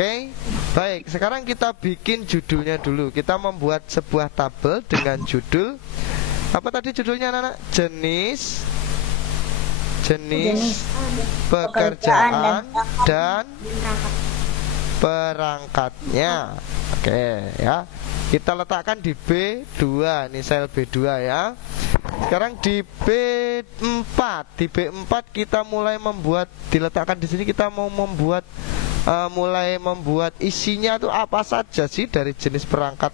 Oke, baik. Sekarang kita bikin judulnya dulu. Kita membuat sebuah tabel dengan judul apa tadi judulnya, anak-anak? Jenis pekerjaan dan perangkatnya. Oke ya. Kita letakkan di B2, nih sel B2 ya. Sekarang di B4, kita mulai membuat, diletakkan di sini kita mau membuat mulai membuat isinya itu apa saja sih dari jenis perangkat,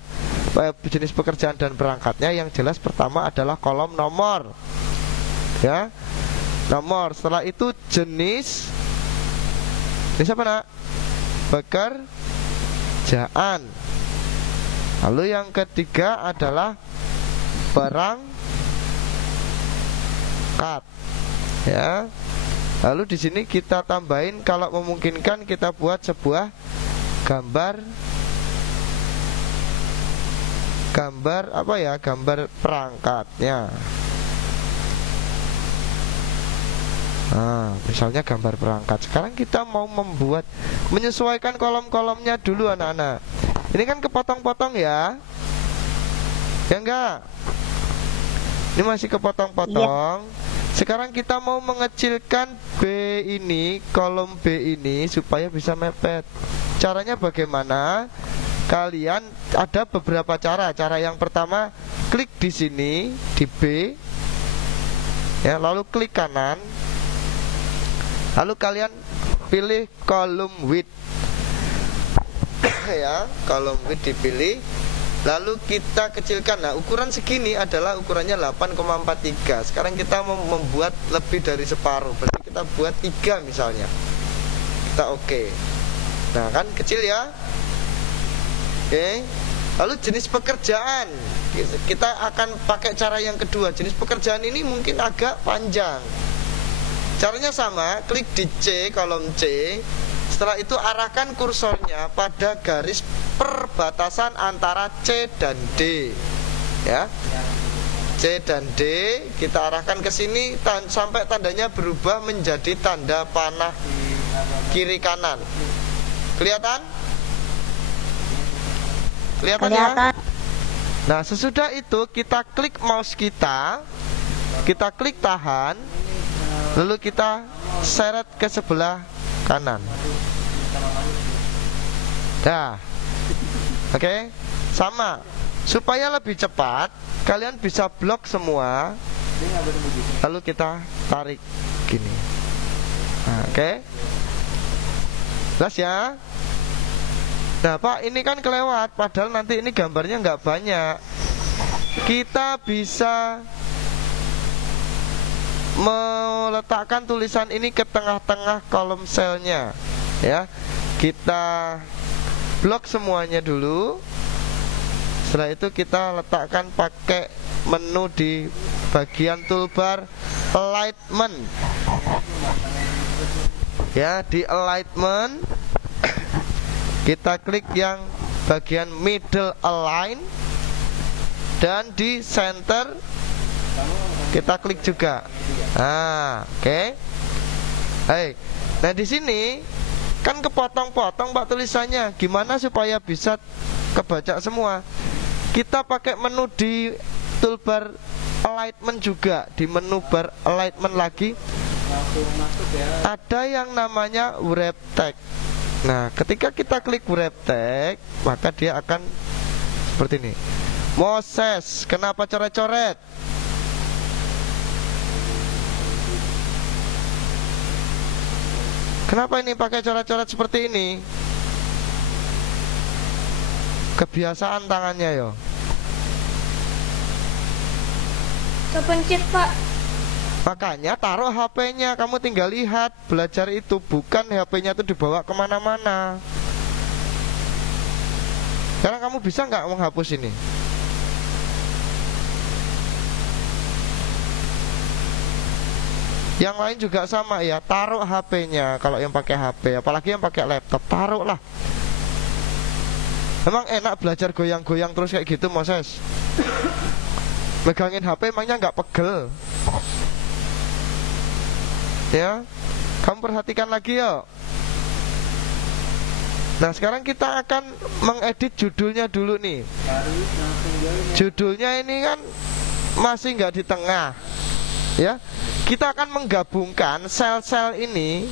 jenis pekerjaan dan perangkatnya. Yang jelas pertama adalah kolom nomor ya, nomor. Setelah itu jenis apa nak? Pekerjaan. Lalu yang ketiga adalah perangkat ya. Lalu di sini kita tambahin, kalau memungkinkan kita buat sebuah gambar apa ya, gambar perangkatnya. Nah, misalnya gambar perangkat. Sekarang kita mau menyesuaikan kolom-kolomnya dulu, anak-anak. Ini kan kepotong-potong ya. Ya enggak? Ini masih kepotong-potong. Sekarang kita mau mengecilkan B ini, kolom B ini supaya bisa mepet. Caranya bagaimana? Kalian ada beberapa cara. Cara yang pertama, klik di sini di B ya, lalu klik kanan. Lalu kalian pilih kolom width ya, kolom width dipilih. Lalu kita kecilkan. Nah, ukuran segini adalah ukurannya 8,43. Sekarang kita mau membuat lebih dari separuh, berarti kita buat 3 misalnya. Kita oke. Nah, kan kecil ya. Oke. Lalu jenis pekerjaan, kita akan pakai cara yang kedua. Jenis pekerjaan ini mungkin agak panjang. Caranya sama, klik di C, kolom C. Setelah itu arahkan kursornya pada garis perbatasan antara C dan D ya. C dan D kita arahkan ke sini sampai tandanya berubah menjadi tanda panah kiri kanan. Kelihatan? Kelihatan ya? Nah, sesudah itu kita klik mouse kita klik tahan, lalu kita seret ke sebelah kanan. Dah. Oke. Sama. Supaya lebih cepat, kalian bisa blok semua. Lalu kita tarik gini. Nah, oke. Jelas ya? Nah, Pak, ini kan kelewat. Padahal nanti ini gambarnya nggak banyak. Kita bisa meletakkan tulisan ini ke tengah-tengah kolom selnya ya. Kita blok semuanya dulu. Setelah itu kita letakkan pakai menu di bagian toolbar alignment ya. Di alignment kita klik yang bagian middle align, dan di center kita klik juga. Nah, oke. Baik. Nah, di sini kan kepotong-potong Pak tulisannya. Gimana supaya bisa kebaca semua? Kita pakai menu di toolbar alignment juga. Di menu bar alignment lagi ada yang namanya wrap text. Nah, ketika kita klik wrap text, maka dia akan seperti ini. Moses, kenapa coret-coret? Kenapa ini pakai coret-coret seperti ini? Kebiasaan tangannya yo. Kepencet, Pak. Makanya taruh HP-nya. Kamu tinggal lihat. Belajar itu bukan HP-nya itu dibawa kemana-mana. Sekarang kamu bisa nggak menghapus ini? Yang lain juga sama ya, taruh HP-nya. Kalau yang pakai HP, apalagi yang pakai laptop, taruh lah. Emang enak belajar goyang-goyang terus kayak gitu, Moses? Megangin HP emangnya nggak pegel? Ya, kamu perhatikan lagi ya. Nah, sekarang kita akan mengedit judulnya dulu nih. Judulnya ini kan masih nggak di tengah, ya. Kita akan menggabungkan sel-sel ini,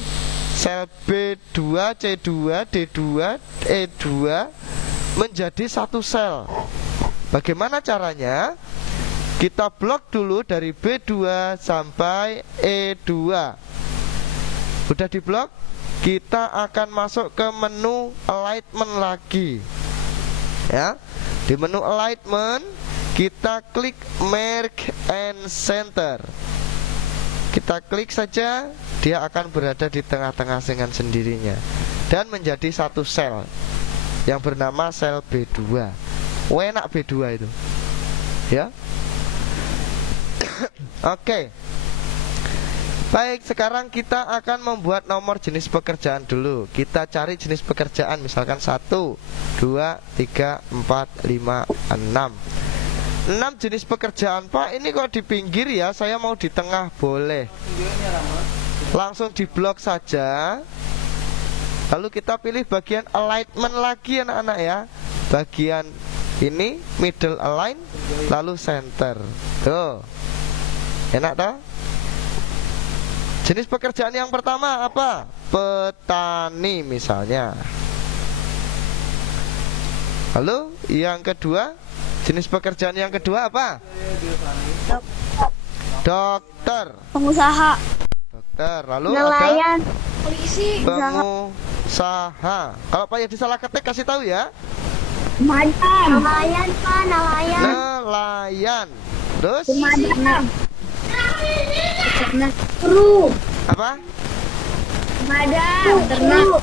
sel B2, C2, D2, E2 menjadi satu sel. Bagaimana caranya? Kita blok dulu dari B2 sampai E2. Udah diblok, kita akan masuk ke menu alignment lagi. Ya. Di menu alignment kita klik merge and center. Kita klik saja, dia akan berada di tengah-tengah dengan sendirinya dan menjadi satu sel yang bernama sel B2. Enak B2 itu. Ya. Oke. Baik, sekarang kita akan membuat nomor jenis pekerjaan dulu. Kita cari jenis pekerjaan, misalkan 1, 2, 3, 4, 5, 6. 6 jenis pekerjaan. Pak, ini kok di pinggir ya? Saya mau di tengah, boleh. Langsung di blok saja. Lalu kita pilih bagian alignment lagi anak-anak ya. Bagian ini middle align, lalu center. Tuh. Enak toh? Jenis pekerjaan yang pertama apa? Petani misalnya. Lalu yang kedua, jenis pekerjaan yang kedua apa? Dokter. Pengusaha. Dokter. Lalu Nelayan. ada Polisi. pengusaha. Kalau Pak Yadi salah ketik kasih tahu ya. Nelayan, Pak, nelayan. Nelayan. Terus Kru. apa? Ternak.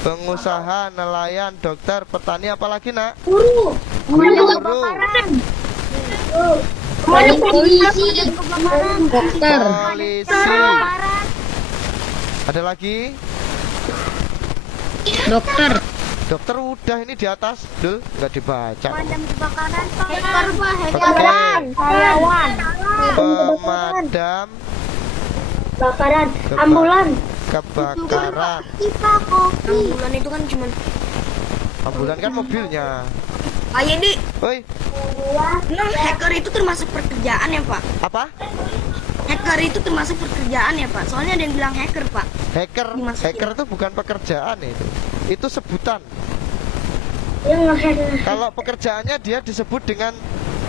Pengusaha, nelayan, dokter, petani, apalagi nak? Guru. Guru. Polisi. Dokter. Polisi. Ada lagi? Dokter. Dokter udah ini di atas, Dul, nggak dibaca. Pemadam kebakaran, Pak. Oke. Karyawan. Pemadam Kebakaran. Keba- Ambulan. kebakaran. Ambulan itu kan cuma. Ambulan kan mobilnya. Ayo di, Woi, hacker itu termasuk pekerjaan ya Pak? apa? Hacker itu termasuk pekerjaan ya Pak? Soalnya ada yang bilang hacker Pak. Hacker. Dimasukin. Hacker itu bukan pekerjaan itu. Itu sebutan. Yang ngehack. Kalau pekerjaannya dia disebut dengan,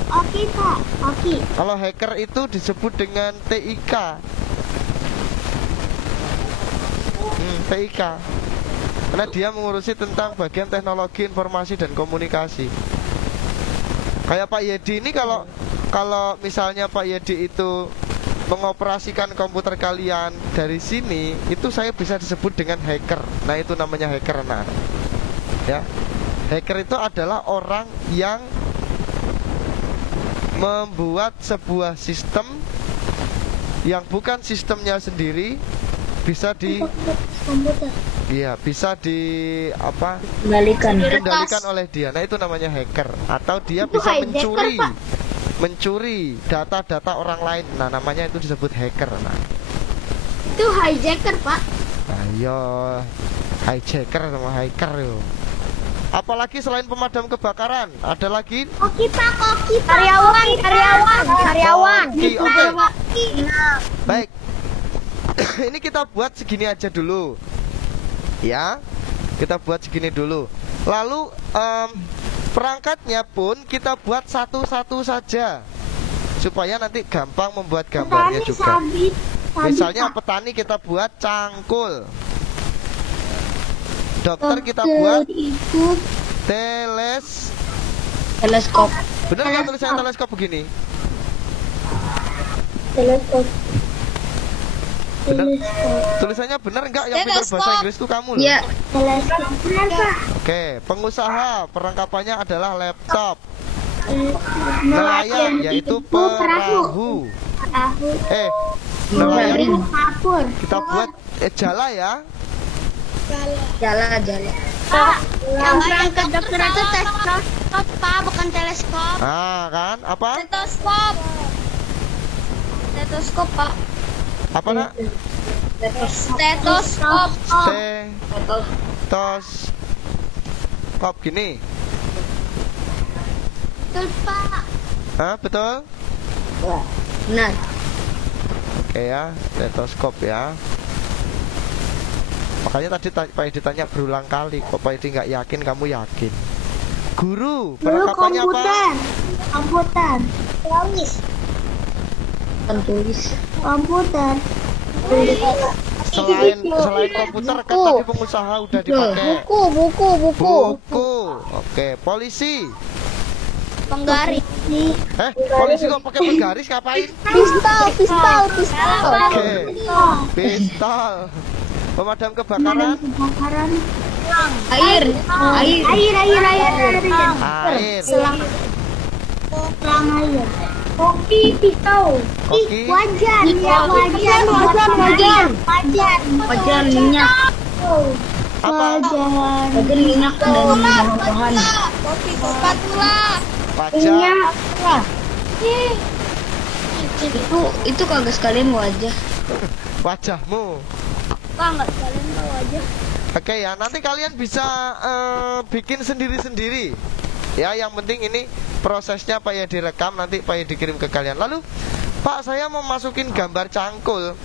Oke, Pak. Oke. kalau hacker itu disebut dengan TIK. TIK. Karena dia mengurusi tentang bagian teknologi informasi dan komunikasi. Kayak Pak Yedi ini kalau misalnya Pak Yedi itu mengoperasikan komputer kalian dari sini, itu saya bisa disebut dengan hacker. Nah, itu namanya hacker, nah. Ya. Hacker itu adalah orang yang membuat sebuah sistem yang bukan sistemnya sendiri, bisa di Komputer. iya, bisa di apa? Kendalikan. Dikendalikan oleh dia. Nah, itu namanya hacker. Atau dia Itu bisa hijacker, Pak. mencuri data-data orang lain. Nah, namanya itu disebut hacker. Nah, Itu hijacker, Pak. ayo hijacker sama hacker yo. Apalagi selain pemadam kebakaran, ada lagi Koki, Pak. Koki, Pak. Karyawan. Koki, oke. Koki. Baik. Ini kita buat segini aja dulu. Ya. Kita buat segini dulu. Lalu perangkatnya pun kita buat satu-satu saja, supaya nanti gampang membuat gambarnya Petani juga. sabit. Misalnya petani kita buat cangkul. Dokter kita buat itu Teleskop. bener nggak tulisannya teleskop begini? teleskop. Bener. Tulisannya bener nggak? Yang pintar bahasa Inggris itu kamu loh. Iya. Teleskop. Benar, Pak. Oke, pengusaha perlengkapannya adalah laptop. Nelayan yaitu perahu. Tahu. Nelayan Kapur. kita buat jala ya. Jalan. Pak, yang ke dokter itu teleskop, Pak, bukan teleskop. Ah, kan? Apa? Stetoskop. Stetoskop, Pak. Apa nak? Stetoskop. stetoskop gini. Betul, Pak. Hah, betul? Benar. Oke ya, stetoskop ya. Makanya tadi Pak Edi tanya berulang kali. Kok Pak Edi nggak yakin, kamu yakin? Guru, perlengkapannya apa? Komputer. Tulis. Komputer. Selain komputer kan tadi pengusaha udah dipakai. Buku. Oke, polisi. Penggaris. Polisi kok pakai penggaris ngapain? Pistol. Oke, pistol. Pemadam kebakaran. Air. Air. Selang air. Koki, pisau. Koki. Wajan. Wajan minyak. Apa? Wajan minyak dan bahan. Kopi, spatula. Pajak. Itu kagak sekalian wajah. Wajahmu. Pak, nggak sekalian tahu aja. Oke ya, nanti kalian bisa bikin sendiri-sendiri. Ya, yang penting ini prosesnya Pak ya direkam, nanti Pak ya dikirim ke kalian. Lalu, Pak, saya mau masukin gambar cangkul.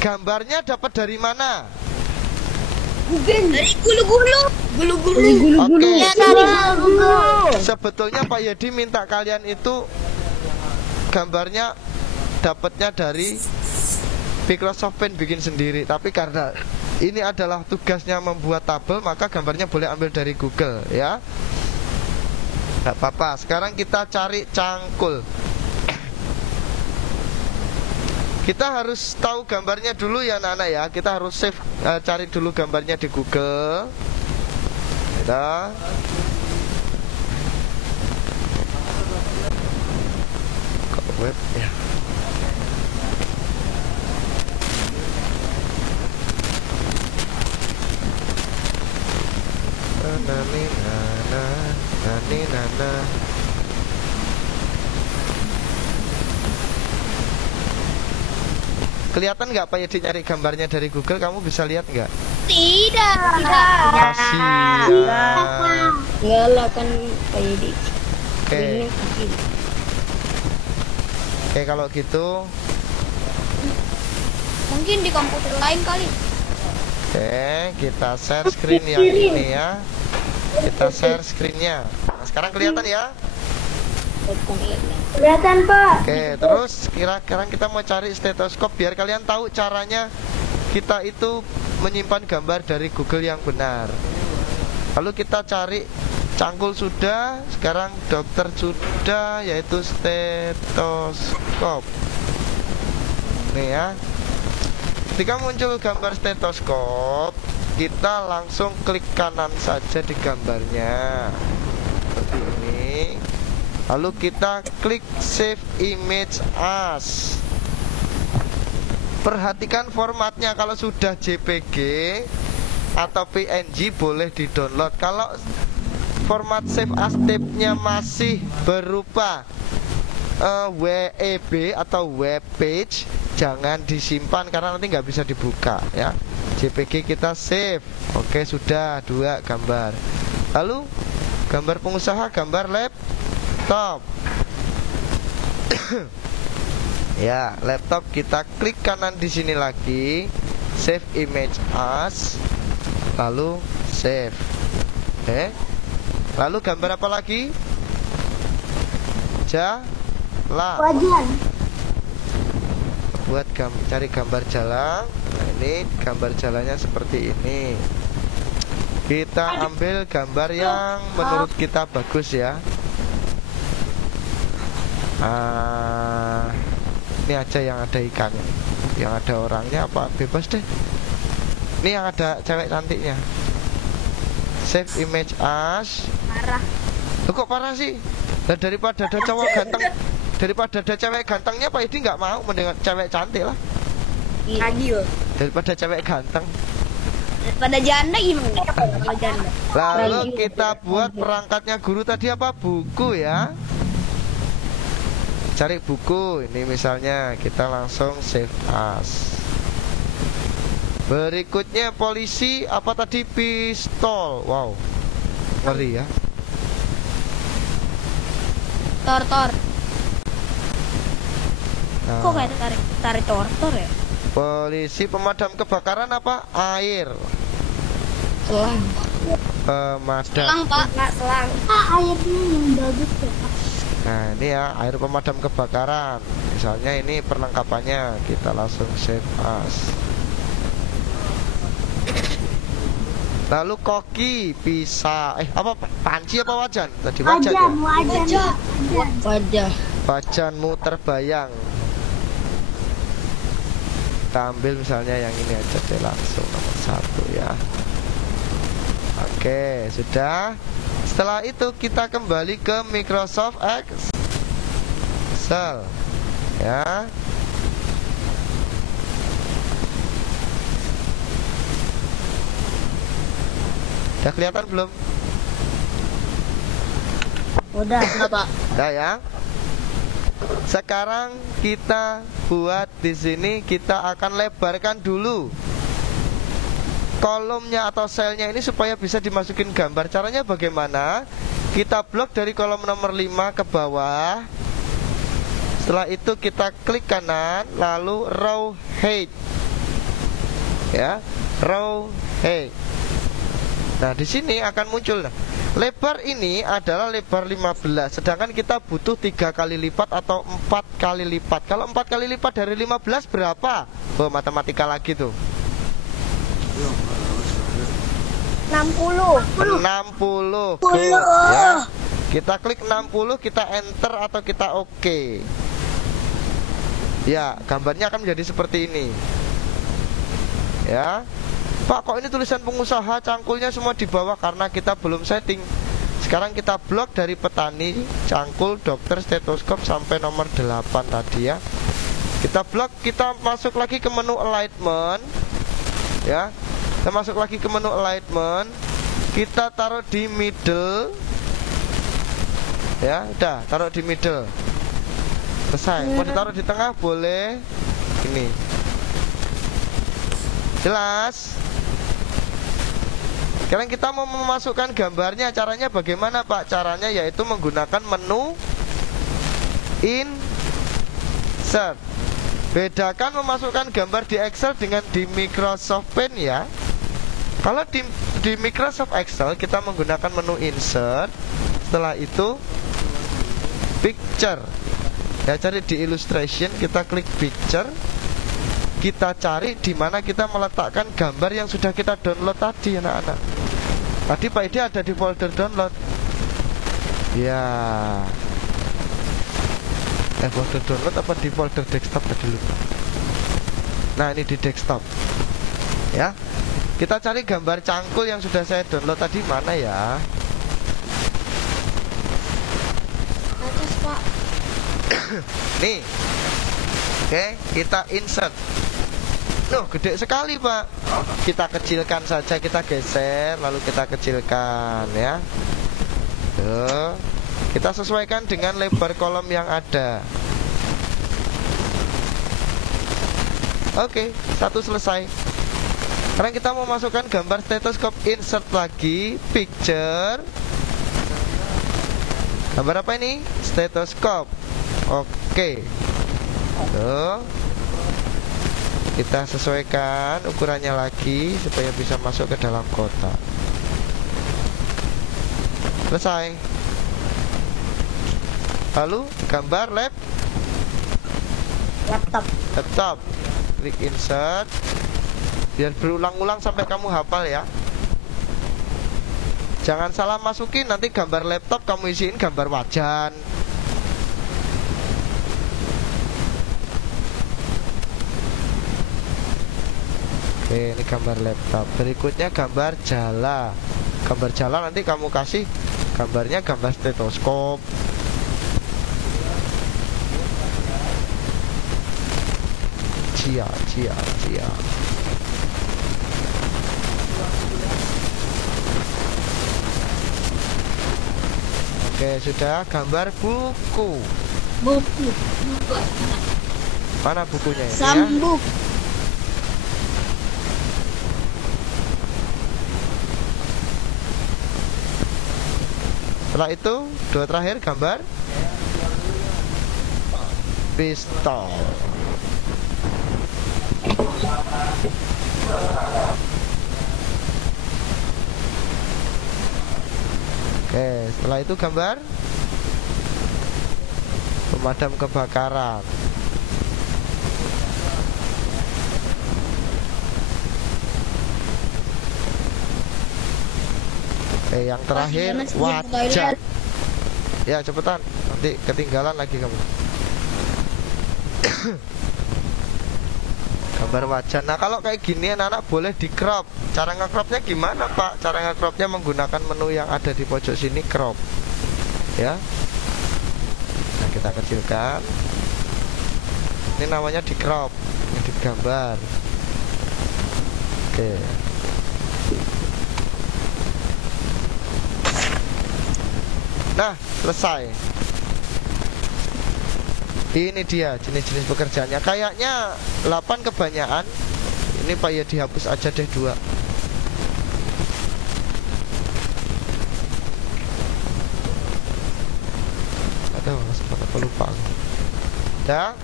Gambarnya dapat dari mana? Dari gulu-gulu. Oke. Ya, dari gulu. Sebetulnya Pak Yedi minta kalian itu gambarnya dapatnya dari Microsoft Paint, bikin sendiri. Tapi karena ini adalah tugasnya membuat tabel, maka gambarnya boleh ambil dari Google ya. Gak apa-apa. Sekarang kita cari cangkul. Kita harus tahu gambarnya dulu ya anak-anak ya. Kita harus save, cari dulu gambarnya di Google. Kita ke web ya. Nana. Kelihatan nggak Pak Yedi nyari gambarnya dari Google? Kamu bisa lihat nggak? Tidak. Kasihan. Enggak lah kan Pak Yedi. Oke. Oke, kalau gitu Mungkin di komputer lain kali. oke, kita share screen yang ini ya. Kita share screennya. Nah, sekarang kelihatan ya? Kelihatan, Pak. Oke, terus sekarang kita mau cari stetoskop biar kalian tahu caranya kita itu menyimpan gambar dari Google yang benar. Lalu kita cari cangkul sudah, sekarang dokter sudah, yaitu stetoskop. Nih ya. Ketika muncul gambar stetoskop, kita langsung klik kanan saja di gambarnya seperti ini. Lalu kita klik save image as. Perhatikan formatnya, kalau sudah JPG atau PNG boleh di-download. Kalau format save as tab-nya masih berupa WEB atau web page, jangan disimpan karena nanti nggak bisa dibuka ya. JPG kita save. Oke, sudah 2 gambar. Lalu gambar pengusaha, gambar laptop. Ya, laptop kita klik kanan di sini lagi, save image as, lalu save. Lalu gambar apa lagi? Wajan. Buat cari gambar jalan. Nah, ini gambar jalannya seperti ini. Kita ambil gambar yang menurut kita bagus ya. Ini aja yang ada ikan, yang ada orangnya apa bebas deh. Ini yang ada cewek cantiknya. Save image as. Parah. Loh, kok parah sih? Nah, daripada ada cowok ganteng, daripada ada cewek gantengnya Pak Edi nggak mau, mendingan cewek cantik lah. Radio. Daripada cewek ganteng. Daripada janda gimana? Kalau janda. Lalu kita buat perangkatnya guru tadi apa? Buku ya. Cari buku. Ini misalnya kita langsung save as. Berikutnya polisi, apa tadi? Pistol. Wow, ngeri ya. Tor. Nah, Kok kayak tarik tor ya? polisi, pemadam kebakaran, apa? Air. Selang. Pemadam. Selang, Pak. Nggak selang. Airnya yang bagus ya, Pak. Nah, ini ya air pemadam kebakaran. Misalnya ini perlengkapannya, kita langsung save as. Lalu koki, pisau, apa panci apa wajan? Tadi wajan ya? Wajah. Wajanmu terbayang. Kita ambil misalnya yang ini aja deh, langsung nomor 1 ya. Oke, sudah. Setelah itu kita kembali ke Microsoft Excel ya. Udah kelihatan belum? Udah, Pak. Udah ya. Sekarang kita buat di sini, kita akan lebarkan dulu kolomnya atau selnya ini supaya bisa dimasukin gambar. Caranya bagaimana? Kita blok dari kolom nomor 5 ke bawah. Setelah itu kita klik kanan, lalu row height. Ya, row height. Nah, di sini akan muncul. Nah, lebar ini adalah lebar 15, sedangkan kita butuh 3 kali lipat atau 4 kali lipat. Kalau 4 kali lipat dari 15 berapa? Oh, matematika lagi tuh. 60. 60. Good, ya. Kita klik 60, kita enter atau kita oke. Ya, gambarnya akan menjadi seperti ini. Ya. Pak, kok ini tulisan pengusaha, cangkulnya semua di bawah? Karena kita belum setting. Sekarang kita blok dari petani, cangkul, dokter, stetoskop sampai nomor 8 tadi ya. Kita blok, kita masuk lagi ke menu alignment. Ya. Kita masuk lagi ke menu alignment. Kita taruh di middle. Ya, udah, taruh di middle. Selesai. Mau ditaruh di tengah boleh. Ini. Jelas? Sekarang kita mau memasukkan gambarnya. Caranya bagaimana, Pak? Caranya yaitu menggunakan menu Insert. Bedakan memasukkan gambar di Excel dengan di Microsoft Paint ya. Kalau di Microsoft Excel kita menggunakan menu Insert. Setelah itu Picture. Ya, cari di Illustration, kita klik Picture. Kita cari di mana kita meletakkan gambar yang sudah kita download tadi, anak-anak. Tadi Pak Ide ada di folder download. Ya. Folder download apa di folder desktop tadi, lupa. Nah, ini di desktop. Ya. Kita cari gambar cangkul yang sudah saya download tadi, mana ya? Atas, Pak. Nih. Oke, kita insert. Loh, gede sekali, Pak. Kita kecilkan saja, kita geser, lalu kita kecilkan ya. Tuh. Kita sesuaikan dengan lebar kolom yang ada. Oke, satu selesai. Sekarang kita mau masukkan gambar stetoskop, insert lagi, picture. Gambar apa ini? Stetoskop. Oke. Tuh. Kita sesuaikan ukurannya lagi supaya bisa masuk ke dalam kotak. Selesai. Lalu gambar laptop. Klik insert. Biar berulang-ulang sampai kamu hafal ya. Jangan salah masukin, nanti gambar laptop kamu isiin gambar wajan. Oke, ini gambar laptop. Berikutnya gambar jala. Gambar jala nanti kamu kasih gambarnya gambar stetoskop. Cia. Oke, sudah. Gambar buku. Mana bukunya ini ya? Sambuk. Setelah itu dua terakhir gambar pistol. Oke, setelah itu gambar pemadam kebakaran. Oke, yang terakhir wajah. Ya cepetan, nanti ketinggalan lagi kamu. Gambar wajah. Nah kalau kayak gini anak-anak boleh di crop. Cara nge-cropnya gimana Pak? Cara nge-cropnya menggunakan menu yang ada di pojok sini, crop. Ya. Nah kita kecilkan. Ini namanya di crop, edit gambar. Oke. Nah selesai. Ini dia jenis-jenis pekerjaannya. Kayaknya 8 kebanyakan. Ini Pak ya dihapus aja deh 2. Aduh, sempat aku lupa. Ya.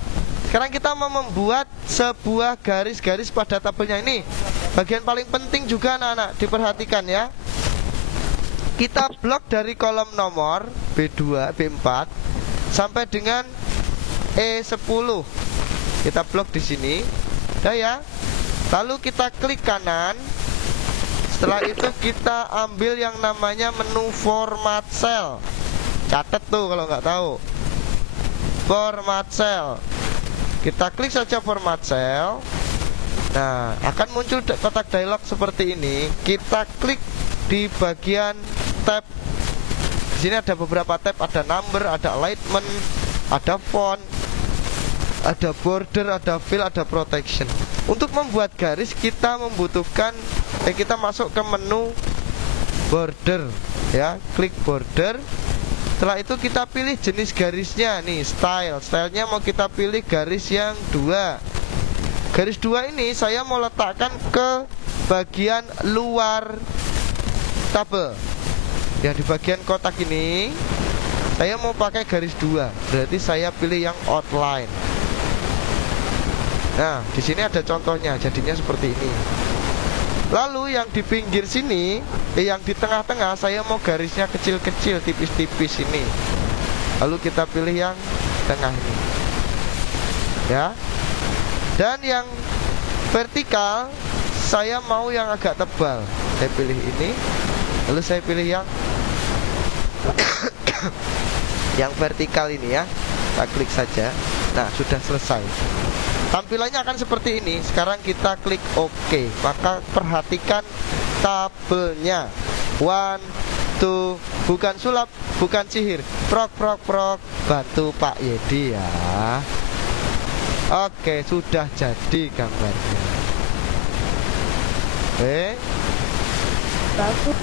Sekarang kita mau membuat sebuah garis-garis pada tabelnya ini. Bagian paling penting juga anak-anak, diperhatikan ya. Kita blok dari kolom nomor B2, B4 sampai dengan E10. Kita blok di sini. Udah ya. Lalu kita klik kanan. Setelah itu kita ambil yang namanya menu format cell. Catat tuh kalau nggak tahu. Format cell. Kita klik saja format cell. Nah, akan muncul kotak dialog seperti ini. Kita klik di bagian tab. Di sini ada beberapa tab, ada number, ada alignment, ada font, ada border, ada fill, ada protection. Untuk membuat garis kita membutuhkan kita masuk ke menu border ya, klik border. Setelah itu kita pilih jenis garisnya nih, style. Stylenya mau kita pilih garis yang 2. Garis 2 ini saya mau letakkan ke bagian luar tabel. Ya di bagian kotak ini saya mau pakai garis 2. Berarti saya pilih yang outline. Nah, di sini ada contohnya, jadinya seperti ini. Lalu yang di pinggir sini, yang di tengah-tengah saya mau garisnya kecil-kecil, tipis-tipis ini. Lalu kita pilih yang tengah ini. Ya. Dan yang vertikal saya mau yang agak tebal. Saya pilih ini. Lalu saya pilih yang yang vertikal ini ya. Kita klik saja. Nah, sudah selesai. Tampilannya akan seperti ini. Sekarang kita klik OK. Maka perhatikan tabelnya. 1, 2. Bukan sulap, bukan sihir. Prok, prok, prok. Bantu Pak Yedi ya. Oke, sudah jadi gambarnya. Oke. Bagus.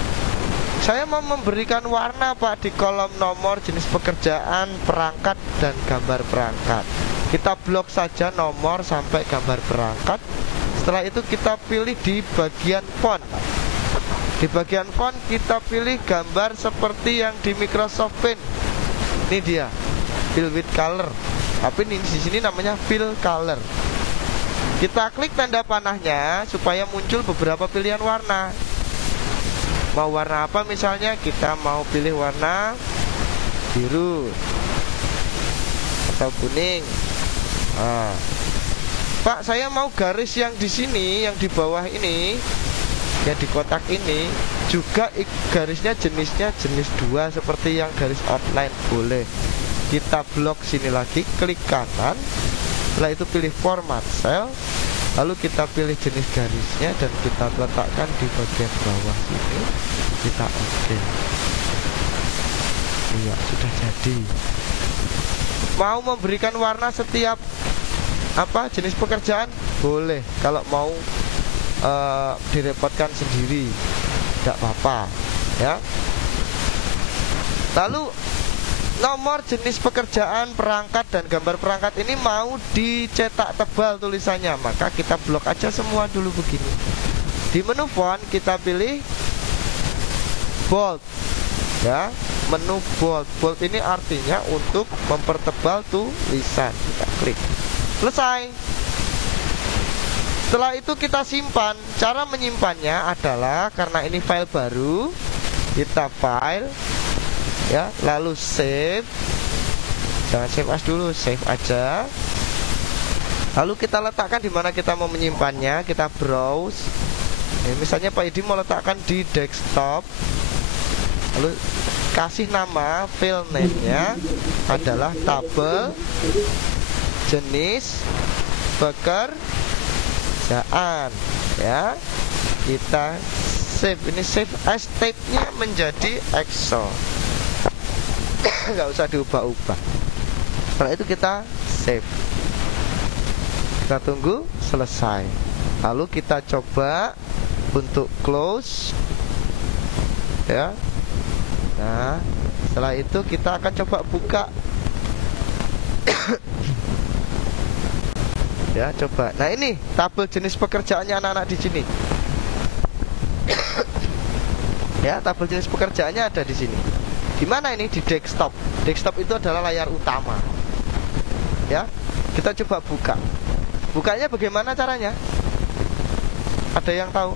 Saya mau memberikan warna Pak di kolom nomor, jenis pekerjaan, perangkat, dan gambar perangkat. Kita blok saja nomor sampai gambar perangkat. Setelah itu kita pilih di bagian font. Di bagian font kita pilih gambar seperti yang di Microsoft Paint. Ini dia, fill with color. Tapi ini di sini namanya fill color. Kita klik tanda panahnya supaya muncul beberapa pilihan warna. Mau warna apa misalnya? Kita mau pilih warna biru atau kuning. Nah, Pak, saya mau garis yang di sini, yang di bawah ini, yang di kotak ini juga garisnya jenisnya jenis 2 seperti yang garis outline. Boleh. Kita blok sini lagi, klik kanan. Setelah itu pilih format cell. Lalu kita pilih jenis garisnya dan kita letakkan di bagian bawah sini. Kita oke. Iya, sudah jadi. Mau memberikan warna setiap jenis pekerjaan boleh. Kalau mau direpotkan sendiri tidak apa-apa ya. Lalu nomor, jenis pekerjaan, perangkat, dan gambar perangkat ini mau dicetak tebal tulisannya. Maka kita blok aja semua dulu begini. Di menu font kita pilih bold ya. menu bold. Bold ini artinya untuk mempertebal tulisan. Kita klik. Selesai. Setelah itu kita simpan. Cara menyimpannya adalah karena ini file baru, kita file ya, lalu save. Jangan save as dulu, save aja. Lalu kita letakkan di mana kita mau menyimpannya. Kita browse. Misalnya Pak Edi mau letakkan di desktop. Lalu kasih nama file name-nya adalah tabel jenis pekerjaan ya. Kita save. Ini save as type-nya menjadi Excel. Nggak usah diubah-ubah. Setelah itu kita save. Kita tunggu selesai. Lalu kita coba untuk close ya. Nah, setelah itu kita akan coba buka. Ya, coba. Nah, ini tabel jenis pekerjaannya anak-anak di sini. Ya, tabel jenis pekerjaannya ada di sini. Di mana ini? Di desktop. Desktop itu adalah layar utama. Ya, kita coba buka. Bukanya bagaimana caranya? Ada yang tahu?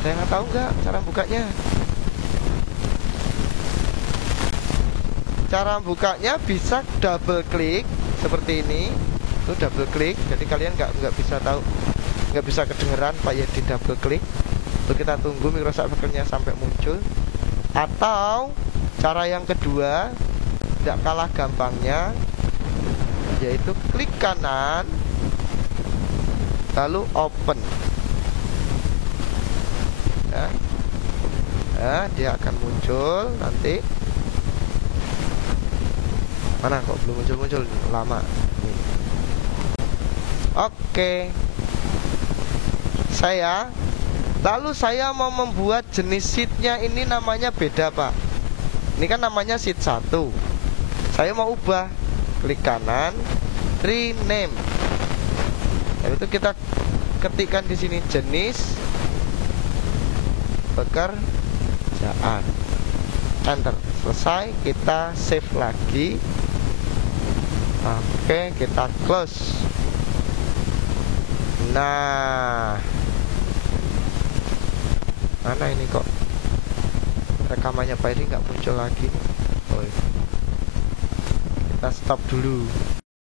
Ada yang tahu nggak cara bukanya? Cara bukanya bisa double klik seperti ini. Itu double klik. Jadi kalian nggak bisa tahu, nggak bisa kedengeran Pak Yedi double klik. Lalu kita tunggu Microsoft Word-nya sampai muncul. Atau cara yang kedua, tidak kalah gampangnya, yaitu klik kanan lalu open ya. Nah, dia akan muncul nanti. Mana kok belum muncul-muncul, lama. Oke. Lalu saya mau membuat jenis sheetnya ini namanya beda Pak. Ini kan namanya sheet 1. Saya mau ubah. Klik kanan, rename. Lalu itu kita ketikkan di sini jenis pekerjaan. Enter. Selesai. Kita save lagi. Oke, kita close. Nah, mana ini kok rekamannya Pak ini nggak muncul lagi. Oh, kita stop dulu.